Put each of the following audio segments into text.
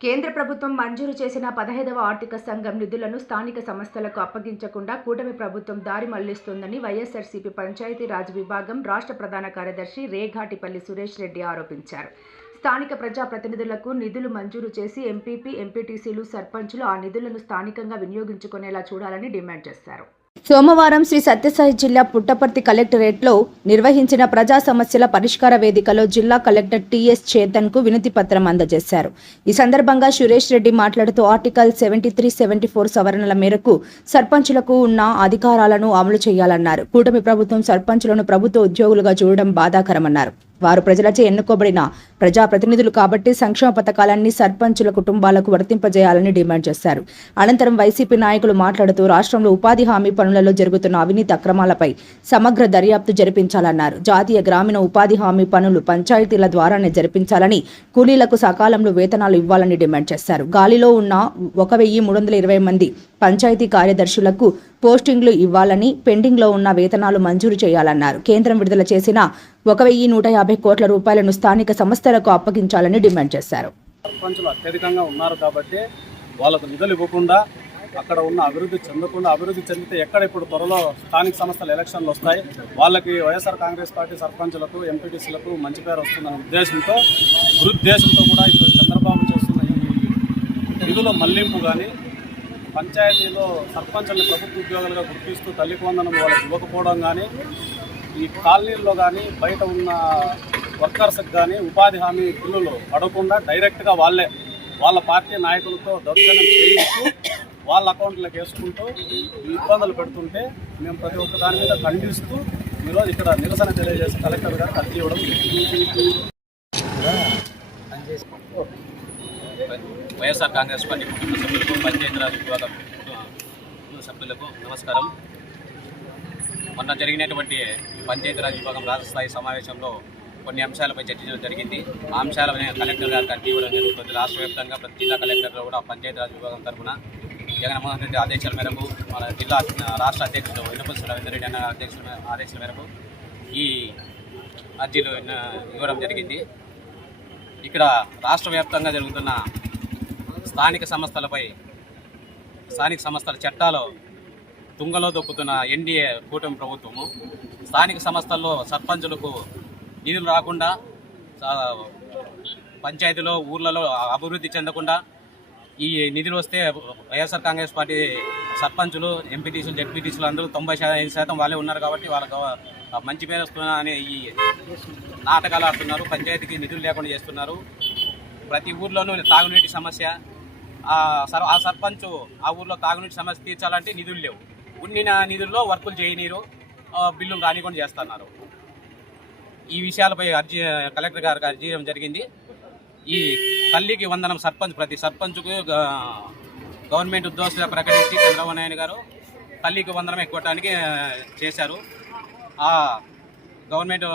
కేంద్ర ప్రభుత్వం మంజూరు చేసిన పదహైదవ ఆర్థిక సంఘం నిధులను స్థానిక సంస్థలకు అప్పగించకుండా కూటమి ప్రభుత్వం దారి మళ్ళిస్తోందని వైఎస్ఆర్సీపీ పంచాయతీరాజ్ విభాగం రాష్ట్ర ప్రధాన కార్యదర్శి రేఘాటిపల్లి సురేష్ రెడ్డి ఆరోపించారు. స్థానిక ప్రజాప్రతినిధులకు నిధులు మంజూరు చేసి ఎంపీపీ ఎంపీటీసీలు సర్పంచులు ఆ నిధులను స్థానికంగా వినియోగించుకునేలా చూడాలని డిమాండ్ చేశారు. సోమవారం శ్రీ సత్యసాయి జిల్లా పుట్టపర్తి కలెక్టరేట్లో నిర్వహించిన ప్రజా సమస్యల పరిష్కార వేదికలో జిల్లా కలెక్టర్ టిఎస్ చేతన్కు వినతి పత్రం అందజేశారు. ఈ సందర్భంగా సురేష్ రెడ్డి మాట్లాడుతూ article seventy three seventy four సవరణల మేరకు సర్పంచులకు ఉన్న అధికారాలను అమలు చేయాలన్నారు. కూటమి ప్రభుత్వం సర్పంచులను ప్రభుత్వ ఉద్యోగులుగా చూడడం బాధాకరమన్నారు. వారు ప్రజలచే ఎన్నుకోబడిన ప్రజాప్రతినిధులు కాబట్టి సంక్షేమ పథకాలన్నీ సర్పంచుల కుటుంబాలకు వర్తింపజేయాలని డిమాండ్ చేశారు. అనంతరం వైసీపీ నాయకులు మాట్లాడుతూ రాష్ట్రంలో ఉపాధి హామీ పనులలో జరుగుతున్న అవినీతి అక్రమాలపై సమగ్ర దర్యాప్తు జరిపించాలన్నారు. జాతీయ గ్రామీణ ఉపాధి హామీ పనులు పంచాయతీల ద్వారానే జరిపించాలని కూలీలకు సకాలంలో వేతనాలు ఇవ్వాలని డిమాండ్ చేశారు. గాలిలో ఉన్న ఒక వెయ్యి మూడు వందల ఇరవై మంది పంచాయతీ కార్యదర్శులకు పోస్టింగ్లు ఇవ్వాలని పెండింగ్లో ఉన్న వేతనాలు మంజూరు చేయాలన్నారు. కేంద్రం విడుదల చేసిన ఒక వెయ్యి నూట యాభై కోట్ల రూపాయలను స్థానిక సంస్థలకు అప్పగించాలని డిమాండ్ చేశారు. సర్పంచులు అత్యధికంగా ఉన్నారు కాబట్టి వాళ్ళకు నిధులు ఇవ్వకుండా అక్కడ ఉన్న అభివృద్ధి చెందకుండా అభివృద్ధి చెందితే ఎక్కడ ఇప్పుడు త్వరలో స్థానిక సంస్థల ఎలక్షన్లు వస్తాయి? వాళ్ళకి వైఎస్ఆర్ కాంగ్రెస్ పార్టీ సర్పంచులకు ఎంపీటీసీలకు మంచి పేరు వస్తుందనే ఉద్దేశంతో దురుద్దేశంతో కూడా ఇప్పుడు చంద్రబాబు చేస్తున్న ఈ నిధుల మళ్ళింపు కానీ పంచాయతీలో సర్పంచుల్ని ప్రభుత్వ ఉద్యోగులుగా గుర్తిస్తూ తల్లి వందనం వాళ్ళకి ఇవ్వకపోవడం కానీ ఈ కాలనీల్లో కానీ బయట ఉన్న వర్కర్స్కి కానీ ఉపాధి హామీ బిల్లులు అడగకుండా డైరెక్ట్గా వాళ్ళే వాళ్ళ పార్టీ నాయకులతో దౌర్జన్యం చేయిస్తూ వాళ్ళ అకౌంట్లోకి వేసుకుంటూ ఇబ్బందులు పెడుతుంటే మేము ప్రతి ఒక్క దాని మీద ఖండిస్తూ ఈరోజు ఇక్కడ నిరసన తెలియజేసి కలెక్టర్ గారికి అర్జీ ఇవ్వడం వైఎస్ఆర్ కాంగ్రెస్ పార్టీ కుటుంబ సభ్యులకు పంచాయతీరాజ్ విభాగం కుటుంబ సభ్యులకు నమస్కారం. మొన్న జరిగినటువంటి పంచాయతీరాజ్ విభాగం రాష్ట్ర స్థాయి సమావేశంలో కొన్ని అంశాలపై చర్చించడం జరిగింది. ఆ అంశాలపై కలెక్టర్ గారికి అర్జీ ఇవ్వడం జరుగుతుంది రాష్ట్ర వ్యాప్తంగా ప్రతి జిల్లా కలెక్టర్లు కూడా పంచాయతీరాజ్ విభాగం తరఫున జగన్మోహన్ రెడ్డి ఆదేశాల మేరకు మన జిల్లా రాష్ట్ర అధ్యక్షుడు వినపల్లి రవీంద్ర రెడ్డి అన్న అధ్యక్షుల ఆదేశాల మేరకు ఈ అర్జీలు ఇవ్వడం జరిగింది. ఇక్కడ రాష్ట్ర వ్యాప్తంగా జరుగుతున్న స్థానిక సంస్థలపై స్థానిక సంస్థల చట్టాలు తుంగలో దొక్కుతున్న ఎన్డీఏ కూటమి ప్రభుత్వము స్థానిక సంస్థల్లో సర్పంచులకు నిధులు రాకుండా పంచాయతీలో ఊర్లలో అభివృద్ధి చెందకుండా ఈ నిధులు వస్తే వైఎస్ఆర్ కాంగ్రెస్ పార్టీ సర్పంచులు ఎంపీటీసీలు జెడ్పీటీసీలు అందరూ తొంభై శాతం ఐదు శాతం వాళ్ళే ఉన్నారు కాబట్టి వాళ్ళకు మంచి పేరు వస్తున్నా అనే ఈ నాటకాలు ఆడుతున్నారు పంచాయతీకి నిధులు లేకుండా చేస్తున్నారు. ప్రతి ఊర్లోనూ తాగునీటి సమస్య సర్ ఆ సర్పంచ్ ఆ ఊర్లో తాగునీటి సమస్య తీర్చాలంటే నిధులు లేవు. ఉండిన నిధుల్లో వర్కులు చేయనీరు బిల్లు బిల్లులు రానికుండా చేస్తున్నారు. ఈ విషయాలపై అర్జీ కలెక్టర్ గారికి అర్జీ జరిగింది. ఈ తల్లికి వందనం సర్పంచ్ ప్రతి సర్పంచ్కు గవర్నమెంట్ ఉద్యోగస్తులుగా ప్రకటించి చంద్రబాబు నాయుడు గారు తల్లికి వందనం ఎక్కువటానికి చేశారు. ఆ గవర్నమెంట్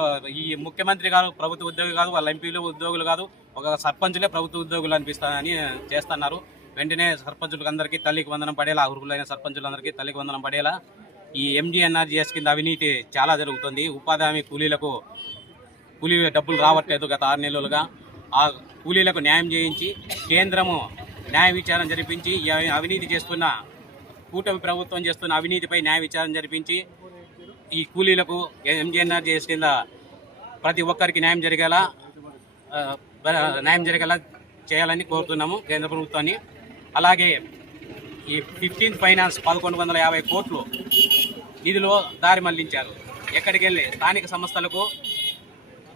ఈ ముఖ్యమంత్రి గారు ప్రభుత్వ ఉద్యోగి కాదు వాళ్ళ ఎంపీలు ఉద్యోగులు కాదు ఒక సర్పంచ్లే ప్రభుత్వ ఉద్యోగులు అనిపిస్తారని చేస్తున్నారు. వెంటనే సర్పంచులకు అందరికీ తల్లికి వందనం పడేలా అర్హులైన సర్పంచులందరికీ తల్లికి వందనం పడేలా ఈ ఎంజీఎన్ఆర్జీఎస్ కింద అవినీతి చాలా జరుగుతుంది. ఉపాధి హామీ కూలీలకు కూలీ డబ్బులు రావట్లేదు గత ఆరు నెలలుగా. ఆ కూలీలకు న్యాయం చేయించి కేంద్రము న్యాయ విచారణ జరిపించి అవినీతి చేస్తున్న కూటమి ప్రభుత్వం చేస్తున్న అవినీతిపై న్యాయ విచారణ జరిపించి ఈ కూలీలకు ఎంజీఎన్ఆర్జీఎస్ కింద ప్రతి ఒక్కరికి న్యాయం జరిగేలా న్యాయం జరిగేలా చేయాలని కోరుతున్నాము కేంద్ర ప్రభుత్వాన్ని. అలాగే ఈ ఫిఫ్టీన్త్ ఫైనాన్స్ పదకొండు వందల యాభై కోట్లు నిధులు దారి మళ్ళించారు. ఎక్కడికి వెళ్ళి? స్థానిక సంస్థలకు.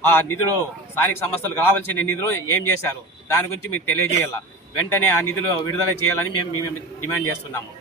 ఆ నిధులు స్థానిక సంస్థలకు రావాల్సిన నిధులు ఏం చేశారు? దాని గురించి మీకు తెలియజేయాల? వెంటనే ఆ నిధులు విడుదల చేయాలని మేము మేము డిమాండ్ చేస్తున్నాము.